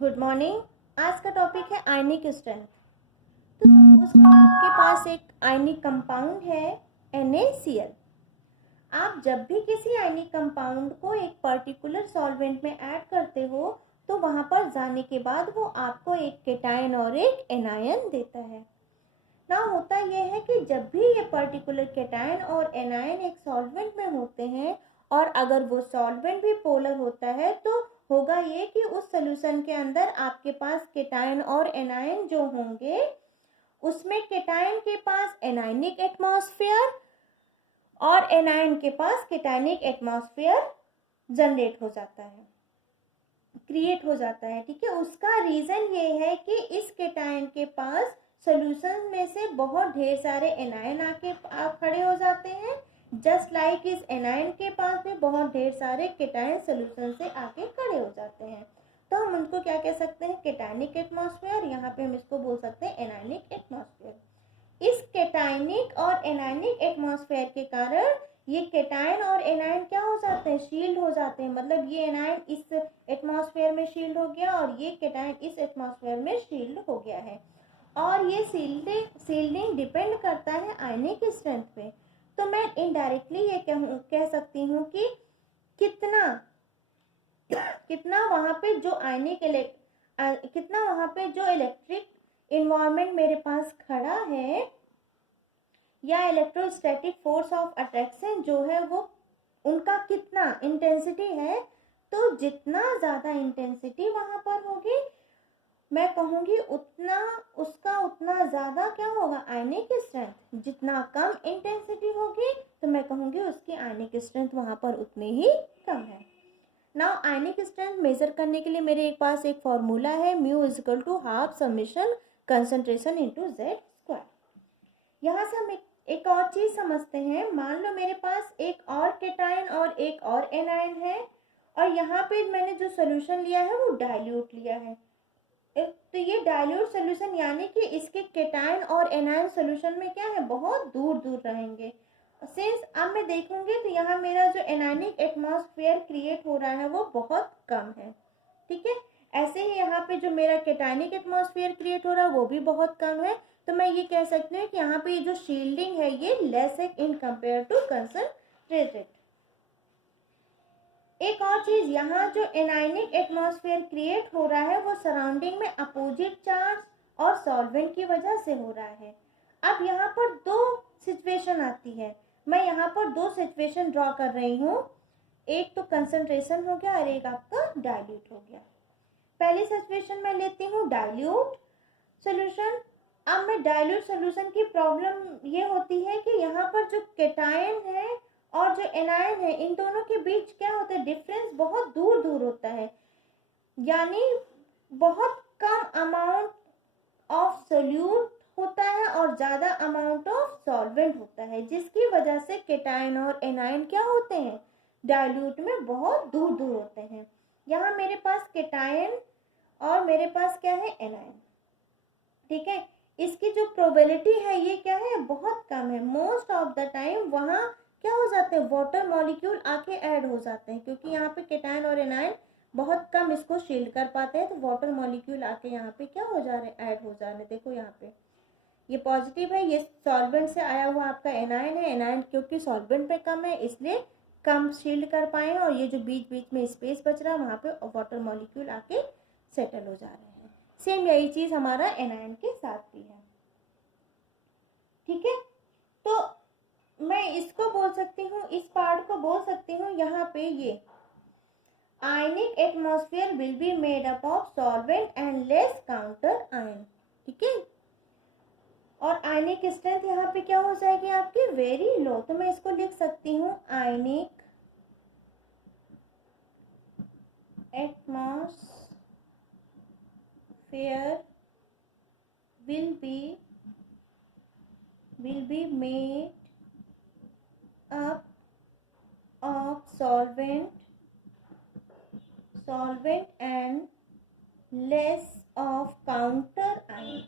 Good morning. आज का topic है आयनिक स्ट्रेंथ। तो सपोज आपके पास एक आयनिक कंपाउंड है NaCl। आप जब भी किसी आयनिक कंपाउंड को एक पर्टिकुलर सॉल्वेंट में ऐड करते हो तो वहां पर जाने के बाद वो आपको एक केटायन और एक एनायन देता है ना। होता यह है कि जब भी ये पर्टिकुलर केटायन और एनायन एक सॉल्वेंट में होते हैं और अगर वो सॉल्वेंट भी पोलर होता है तो होगा ये कि उस सोल्यूशन के अंदर आपके पास केटायन और एनायन जो होंगे उसमें केटायन के पास एनायनिक एटमॉस्फेयर और एनायन के पास केटायनिक एटमॉस्फेयर जनरेट हो जाता है, क्रिएट हो जाता है। ठीक है, उसका रीजन ये है कि इस केटायन के पास सोल्यूशन में से बहुत ढेर सारे एनायन आके खड़े हो जाते हैं, जस्ट लाइक इस एनायन के पास भी बहुत ढेर सारे केटायन सोल्यूशन से आके खड़े हो जाते हैं। तो हम उनको क्या कह सकते हैं, केटायनिक एटमॉस्फेयर। यहाँ पे हम इसको बोल सकते हैं एनायनिक एटमॉस्फेयर। इस केटायनिक और एनायनिक एटमॉस्फेयर के कारण ये केटायन और एनायन क्या हो जाते हैं, शील्ड हो जाते हैं। मतलब ये एनायन इस एटमॉस्फेयर में शील्ड हो गया और ये केटायन इस एटमॉस्फेयर में शील्ड हो गया है। और ये शील्डिंग डिपेंड करता है आयनिक स्ट्रेंथ पे। तो मैं इनडायरेक्टली ये कह सकती हूँ कि कितना वहां पे जो कितना वहां पे जो इलेक्ट्रिक इन्वायरमेंट मेरे पास खड़ा है या इलेक्ट्रोस्टैटिक फोर्स ऑफ अट्रैक्शन जो है वो उनका कितना इंटेंसिटी है। तो जितना ज़्यादा इंटेंसिटी वहां पर होगी मैं कहूँगी उतना ज़्यादा क्या होगा आयनिक स्ट्रेंथ। जितना कम इंटेंसिटी होगी तो मैं कहूँगी उसकी आयनिक स्ट्रेंथ वहां पर उतनी ही कम है। नाउ आयनिक स्ट्रेंथ मेजर करने के लिए मेरे पास एक फॉर्मूला है, mu is equal to half summation concentration into Z square. यहाँ से हम एक और चीज समझते हैं। मान लो मेरे पास एक और केटायन और एक और एनायन है और यहाँ पे मैंने जो सोल्यूशन लिया है वो डाइल्यूट लिया है। तो ये डाइल्यूट सोल्यूशन यानी कि इसके केटायन और एनायन सोल्यूशन में क्या है, बहुत दूर दूर रहेंगे। सिंस अब मैं देखूंगी तो यहाँ मेरा जो एनायनिक एटमॉस्फेयर क्रिएट हो रहा है वो बहुत कम है। ठीक है, ऐसे ही यहाँ पे जो मेरा केटायनिक एटमॉस्फेयर क्रिएट हो रहा है वो भी बहुत कम है। तो मैं ये कह सकती हूँ कि यहाँ पे जो शील्डिंग है ये लेस है इन कंपेयर टू कंसंट्रेटेड। एक और चीज, यहाँ जो एनायनिक एटमॉस्फेयर क्रिएट हो रहा है वो सराउंडिंग में अपोजिट चार्ज और सॉल्वेंट की वजह से हो रहा है। अब यहाँ पर दो सिचुएशन आती है, मैं यहाँ पर दो सिचुएशन ड्रॉ कर रही हूँ। एक तो कंसंट्रेशन हो गया और एक आपका डाइल्यूट हो गया। पहली सिचुएशन में लेती हूँ डाइल्यूट सोल्यूशन। अब मैं डाइल्यूट सोल्यूशन की प्रॉब्लम ये होती है कि यहाँ पर जो केटायन है और जो एनायन है इन दोनों के बीच क्या होता है, डिफरेंस बहुत दूर दूर होता है। यानी बहुत कम अमाउंट ऑफ सोल्यूट होता है और ज़्यादा अमाउंट ऑफ सॉल्वेंट होता है, जिसकी वजह से केटायन और एनायन क्या होते हैं, डाइल्यूट में बहुत दूर दूर होते हैं। यहाँ मेरे पास केटायन और मेरे पास क्या है, एनायन। ठीक है, इसकी जो प्रोबेबिलिटी है ये क्या है, बहुत कम है। मोस्ट ऑफ द टाइम वहाँ क्या हो जाते हैं, वाटर मॉलिक्यूल आके ऐड हो जाते हैं, क्योंकि यहाँ पे केटायन और एनायन बहुत कम इसको शील्ड कर पाते हैं। तो वाटर मॉलिक्यूल आके यहाँ पे क्या हो जा रहे हैं, ऐड हो जा रहे हैं। देखो यहाँ पे ये पॉजिटिव है, ये सॉल्वेंट से आया हुआ आपका एनायन है। एनायन क्योंकि सॉल्वेंट पे कम है इसलिए कम शील्ड कर पाए, और ये जो बीच बीच में स्पेस बच रहा है वहाँ पे वाटर मॉलिक्यूल आके सेटल हो जा रहे हैं। सेम यही चीज हमारा एनायन के साथ भी है। ठीक है, तो मैं इसको बोल सकती हूँ, इस पार्ट को बोल सकती हूँ यहाँ पे ये ionic atmosphere will be made up of solvent and less counter ion. ठीक है, और आयनिक स्ट्रेंथ यहाँ पे क्या हो जाएगी आपकी, वेरी लो। तो मैं इसको लिख सकती हूँ ionic atmosphere will be made up of solvent and less of counter ion.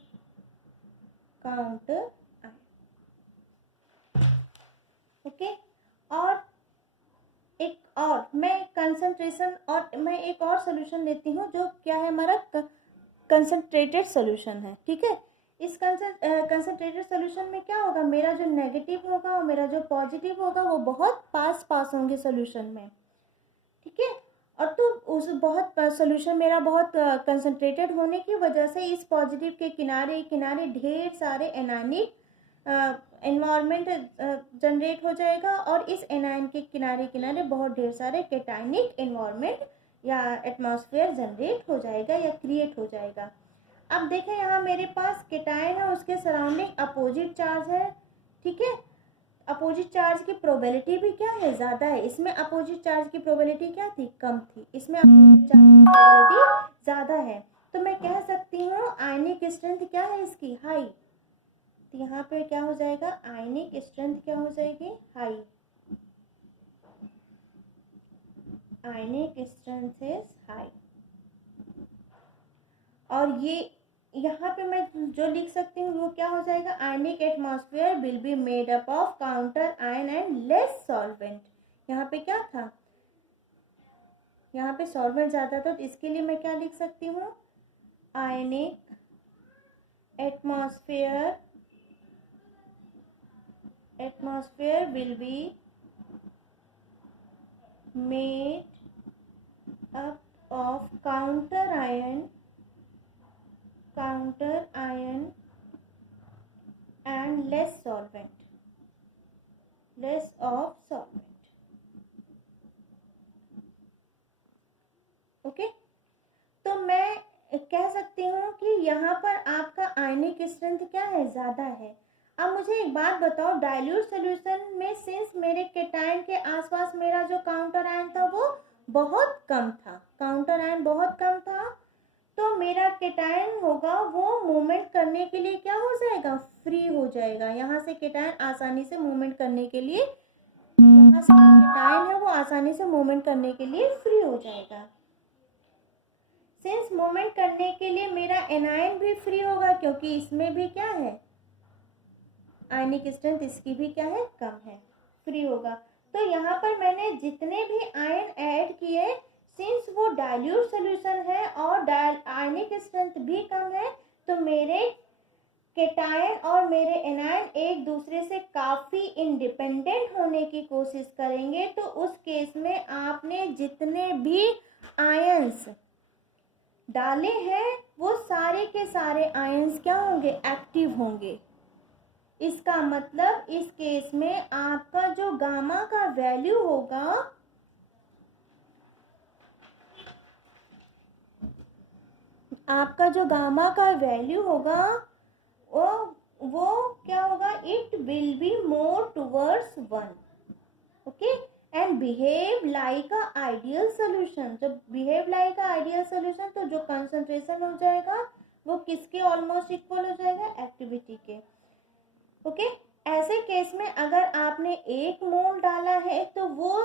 Okay, और एक और मैं कंसंट्रेशन और मैं एक और सोल्यूशन लेती हूँ जो क्या है हमारा कंसंट्रेटेड सोल्यूशन है। ठीक है, इस कंसंट्रेटेड सोल्यूशन में क्या होगा, मेरा जो नेगेटिव होगा और मेरा जो पॉजिटिव होगा वो बहुत पास पास होंगे सोल्यूशन में। ठीक है, और तो उस बहुत सोल्यूशन मेरा बहुत कंसंट्रेटेड होने की वजह से इस पॉजिटिव के किनारे किनारे ढेर सारे एनायनिक एनवायरनमेंट जनरेट हो जाएगा और इस एनायन के किनारे किनारे बहुत ढेर सारे कैटायनिक एनवायरनमेंट या एटमॉस्फेयर जनरेट हो जाएगा या क्रिएट हो जाएगा। अब देखें यहाँ मेरे पास केटायन है, उसके सराउंडिंग अपोजिट चार्ज है। ठीक है, अपोजिट चार्ज की प्रोबेबिलिटी भी क्या है, ज़्यादा है। इसमें अपोजिट चार्ज की प्रोबेबिलिटी क्या थी, कम थी। इसमें अपोजिट चार्ज की प्रोबेबिलिटी ज़्यादा है। तो मैं कह सकती हूँ आयनिक स्ट्रेंथ क्या है इसकी, हाई। तो यहाँ पे क्या हो जाएगा, आयनिक स्ट्रेंथ क्या हो जाएगी, high. Ionic strength is high. और ये यहाँ पे मैं जो लिख सकती हूँ वो क्या हो जाएगा, ionic atmosphere will be made up of counter ion and less solvent. यहाँ पे क्या था, यहाँ पे सॉल्वेंट ज़्यादा था, तो इसके लिए मैं क्या लिख सकती हूँ, ionic atmosphere will be made up of counter ion and less of solvent। Okay, तो मैं कह सकती हूँ कि यहाँ पर आपका आयनिक स्ट्रेंथ क्या है, ज़्यादा है। अब मुझे एक बात बताओ, डाइल्यूट सोल्यूशन में सिंस मेरे केटायन के आसपास मेरा जो काउंटर आयन था वो बहुत कम था, काउंटर आयन बहुत कम था, तो मेरा केटायन होगा वो मूवमेंट करने के लिए क्या हो जाएगा, फ्री हो जाएगा। यहाँ से केटायन आसानी से मूवमेंट करने के लिए, यहाँ से केटायन है वो आसानी से मूवमेंट करने के लिए फ्री हो जाएगा। सिंस मूवमेंट करने के लिए मेरा एनायन भी फ्री होगा क्योंकि इसमें भी क्या है, आयनिक स्ट्रेंथ इसकी भी क्या है, कम है, फ्री होगा। तो यहाँ पर मैंने जितने भी आयन ऐड किए, सिंस वो डाइल्यूट सोल्यूशन है और आयनिक स्ट्रेंथ भी कम है, तो मेरे केटायन और मेरे एनायन एक दूसरे से काफ़ी इंडिपेंडेंट होने की कोशिश करेंगे। तो उस केस में आपने जितने भी आयंस डाले हैं वो सारे के सारे आयंस क्या होंगे, एक्टिव होंगे। इसका मतलब इस केस में आपका जो गामा का वैल्यू होगा, आपका जो गामा का वैल्यू होगा वो क्या होगा, it will be more towards 1। Okay, and behave like a ideal solution. जब behave like a ideal solution तो जो कंसंट्रेशन हो जाएगा वो किसके ऑलमोस्ट इक्वल हो जाएगा, एक्टिविटी के। ओके, ऐसे केस में अगर आपने 1 मोल डाला है तो वो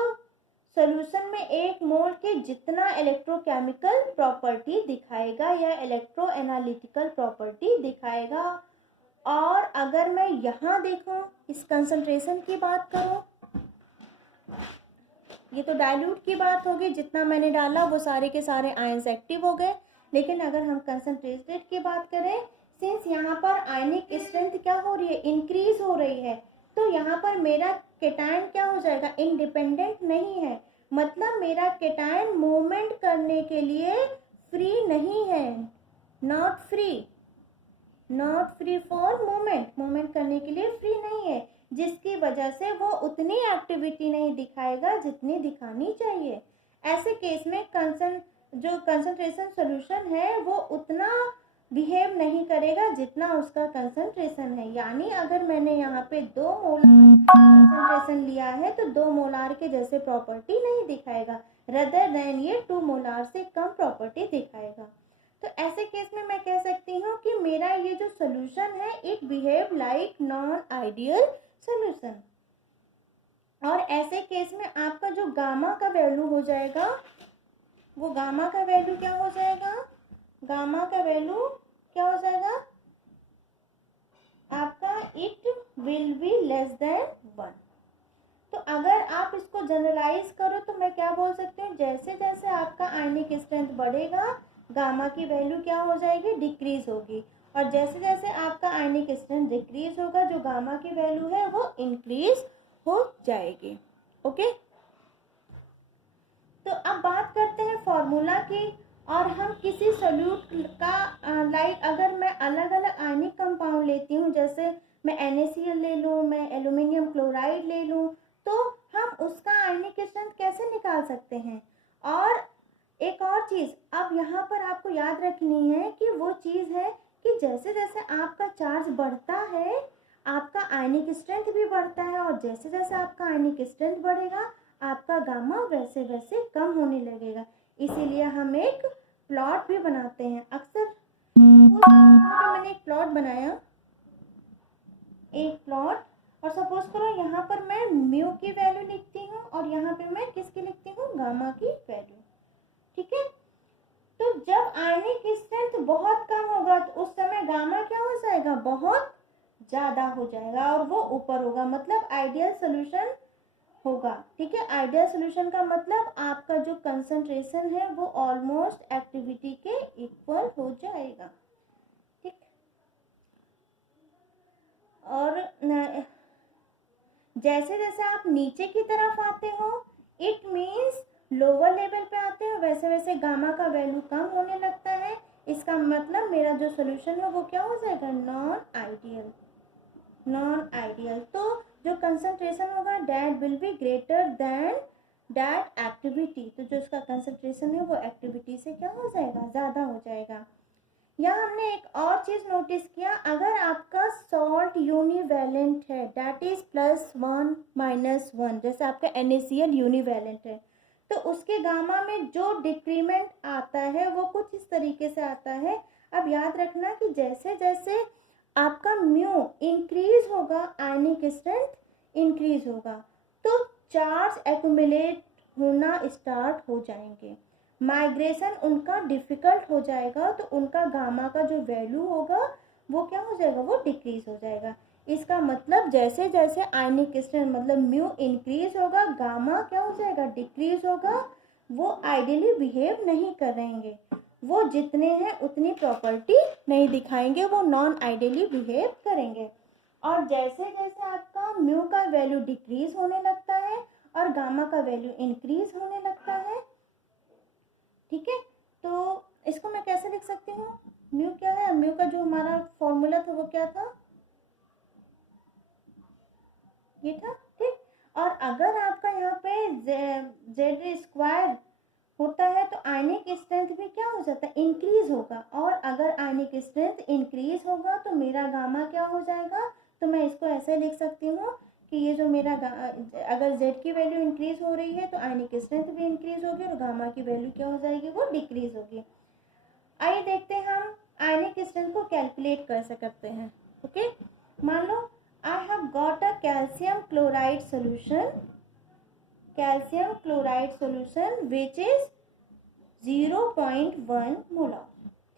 सोल्यूशन में 1 मोल के जितना इलेक्ट्रोकेमिकल प्रॉपर्टी दिखाएगा या इलेक्ट्रो एनालिटिकल प्रॉपर्टी दिखाएगा। और अगर मैं यहाँ देखूँ, इस कंसंट्रेशन की बात करूँ, ये तो डाइल्यूट की बात होगी, जितना मैंने डाला वो सारे के सारे आयंस एक्टिव हो गए। लेकिन अगर हम कंसंट्रेटेड की बात करें, सिंस यहाँ पर आयनिक स्ट्रेंथ क्या हो रही है, इंक्रीज हो रही है, तो यहाँ पर मेरा केटायन क्या हो जाएगा, इंडिपेंडेंट नहीं है। मतलब मेरा केटायन मूवमेंट करने के लिए फ्री नहीं है, नॉट फ्री फॉर मूवमेंट करने के लिए फ्री नहीं है, जिसकी वजह से वो उतनी एक्टिविटी नहीं दिखाएगा जितनी दिखानी चाहिए। ऐसे केस में जो कंसंट्रेशन सॉल्यूशन है वो उतना बिहेव नहीं करेगा जितना उसका कंसंट्रेशन है। यानी अगर मैंने यहाँ पे 2 मोलार कंसंट्रेशन लिया है तो 2 मोलार के जैसे प्रॉपर्टी नहीं दिखाएगा, रदर देन ये 2 मोलार से कम प्रॉपर्टी दिखाएगा। तो ऐसे केस में मैं कह सकती हूँ कि मेरा ये जो सोल्यूशन है it behave like non ideal solution. और ऐसे केस में आपका जो गामा का वैल्यू हो जाएगा, वो गामा का वैल्यू क्या हो जाएगा, गामा का वैल्यू क्या हो जाएगा आपका, it will be less than 1। तो तो अगर आप इसको जनरलाइज करो तो मैं क्या बोल सकती हूँ, जैसे जैसे आपका आयनिक स्ट्रेंथ बढ़ेगा गामा की वैल्यू क्या हो जाएगी, डिक्रीज होगी, और जैसे जैसे आपका आयनिक स्ट्रेंथ डिक्रीज होगा जो गामा की वैल्यू है वो इंक्रीज हो जाएगी। ओके, तो अब बात करते हैं फॉर्मूला की। और हम किसी सोल्यूट का लाइक अगर मैं अलग अलग आयनिक कंपाउंड लेती हूँ, जैसे मैं NaCl ले लूँ, मैं एल्यूमिनियम क्लोराइड ले लूँ, तो हम उसका आयनिक स्ट्रेंथ कैसे निकाल सकते हैं। और एक और चीज़ अब यहाँ पर आपको याद रखनी है कि वो चीज़ है कि जैसे जैसे आपका चार्ज बढ़ता है आपका आयनिक स्ट्रेंथ भी बढ़ता है, और जैसे जैसे आपका आयनिक स्ट्रेंथ बढ़ेगा आपका गामा वैसे वैसे कम होने लगेगा। इसीलिए हम एक प्लॉट भी बनाते हैं अक्सर। मैंने एक प्लॉट बनाया, एक प्लॉट, और सपोज करो यहाँ पर मैं म्यू की वैल्यू लिखती हूँ और यहाँ पे मैं किसकी लिखती हूँ, गामा की वैल्यू। ठीक है, तो जब आयनिक स्ट्रेंथ बहुत कम होगा तो उस समय गामा क्या हो जाएगा, बहुत ज़्यादा हो जाएगा और वो ऊपर होगा, मतलब आइडियल सोल्यूशन होगा। ठीक है, आइडियल सोल्यूशन का मतलब आपका जो कंसंट्रेशन है वो ऑलमोस्ट एक्टिविटी के इक्वल हो जाएगा। ठीक, और जैसे जैसे आप नीचे की तरफ आते हो इट मीन्स लोअर लेवल पे आते हो, वैसे वैसे गामा का वैल्यू कम होने लगता है। इसका मतलब मेरा जो सोल्यूशन है वो क्या हो जाएगा, नॉन आइडियल। नॉन आइडियल, तो जो कंसंट्रेशन होगा that will be greater than that activity, तो जो उसका कंसंट्रेशन है वो एक्टिविटी से क्या हो जाएगा, ज़्यादा हो जाएगा। यहाँ हमने एक और चीज़ नोटिस किया, अगर आपका सॉल्ट यूनिवैलेंट है दैट इज +1 -1, जैसे आपका NaCl यूनिवैलेंट है, तो उसके गामा में जो डिक्रीमेंट आता है वो कुछ इस तरीके से आता है। अब याद रखना कि जैसे जैसे आपका म्यू इंक्रीज होगा आयनिक स्ट्रेंथ इंक्रीज होगा, तो चार्ज एक्यूमुलेट होना स्टार्ट हो जाएंगे, माइग्रेशन उनका डिफ़िकल्ट हो जाएगा, तो उनका गामा का जो वैल्यू होगा वो क्या हो जाएगा, वो डिक्रीज हो जाएगा। इसका मतलब जैसे जैसे आयनिक स्ट्रेंथ मतलब म्यू इंक्रीज होगा गामा क्या हो जाएगा, डिक्रीज होगा, वो आइडियली बिहेव नहीं करेंगे, वो जितने हैं उतनी प्रॉपर्टी नहीं दिखाएंगे, वो नॉन आइडियली बिहेव करेंगे। और जैसे जैसे आपका म्यू का वैल्यू डिक्रीज होने लगता है और गामा का वैल्यू इंक्रीज होने लगता है। ठीक है, तो इसको मैं कैसे लिख सकती हूँ, म्यू क्या है, म्यू का जो हमारा फॉर्मूला था वो क्या था, ये था। ठीक, और अगर आपका यहाँ पे Z² होता है तो आयनिक स्ट्रेंथ भी क्या हो जाता है, इंक्रीज होगा, और अगर आयनिक स्ट्रेंथ इंक्रीज होगा तो मेरा गामा क्या हो जाएगा, तो मैं इसको ऐसे लिख सकती हूँ कि ये जो मेरा अगर Z की वैल्यू इंक्रीज हो रही है तो आयनिक स्ट्रेंथ भी इंक्रीज होगी और गामा की वैल्यू क्या हो जाएगी, वो डिक्रीज होगी। आइए देखते हैं हम आयनिक स्ट्रेंथ को कैलकुलेट कर सकते हैं। ओके, मान लो I have got a calcium chloride solution, calcium chloride solution which is 0.1 molar.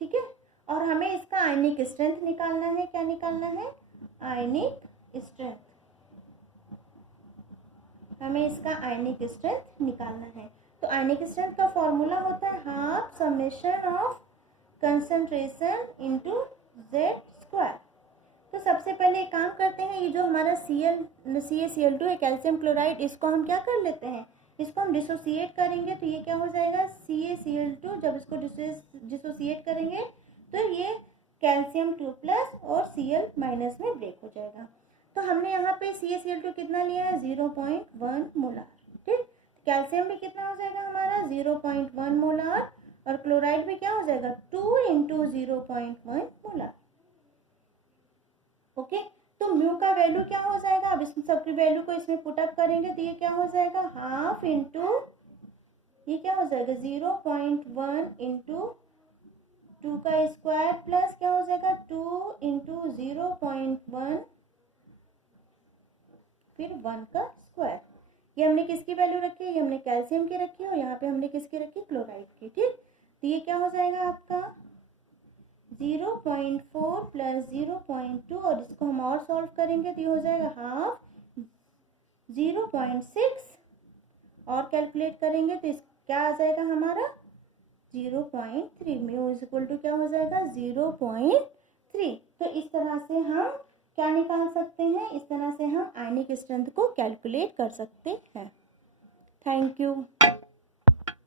ठीक है, और हमें इसका आयनिक स्ट्रेंथ निकालना है, क्या निकालना है, आयनिक स्ट्रेंथ, हमें इसका आयनिक स्ट्रेंथ निकालना है। तो आयनिक स्ट्रेंथ का फॉर्मूला होता है half summation of concentration into Z²। तो सबसे पहले एक काम करते हैं, ये जो हमारा CaCl2 है कैल्शियम क्लोराइड, इसको हम क्या कर लेते हैं, इसको हम डिसोसिएट करेंगे, तो ये क्या हो जाएगा CaCl2, जब इसको डिसोसिएट करेंगे तो ये कैल्शियम 2+ और Cl- में ब्रेक हो जाएगा। तो हमने यहाँ पे CaCl2 कितना लिया है, 0.1 मोलार। ठीक, कैल्शियम भी कितना हो जाएगा हमारा 0.1 मोलार, और क्लोराइड भी क्या हो जाएगा 2 × 0.1 मोलार। ओके, तो म्यू का वैल्यू क्या हो जाएगा, अब इसमें सबकी वैल्यू को इसमें पुटअप करेंगे तो ये क्या हो जाएगा, हाफ इंटू ये क्या हो जाएगा 0.1 × 2 का स्क्वायर प्लस क्या हो जाएगा 2 × 0.1 फिर 1 का स्क्वायर। ये हमने किसकी वैल्यू रखी है, ये हमने कैल्शियम की रखी है, और यहाँ पे हमने किसकी रखी, क्लोराइड की। ठीक, तो ये क्या हो जाएगा आपका 0.4 + 0.2, और इसको हम और सॉल्व करेंगे तो ये हो जाएगा हाफ 0.6 और कैलकुलेट करेंगे तो इस क्या आ जाएगा हमारा 0.3। म्यू इज इक्वल टू क्या हो जाएगा 0.3। तो इस तरह से हम क्या निकाल सकते हैं, इस तरह से हम आयनिक स्ट्रेंथ को कैलकुलेट कर सकते हैं। Thank you.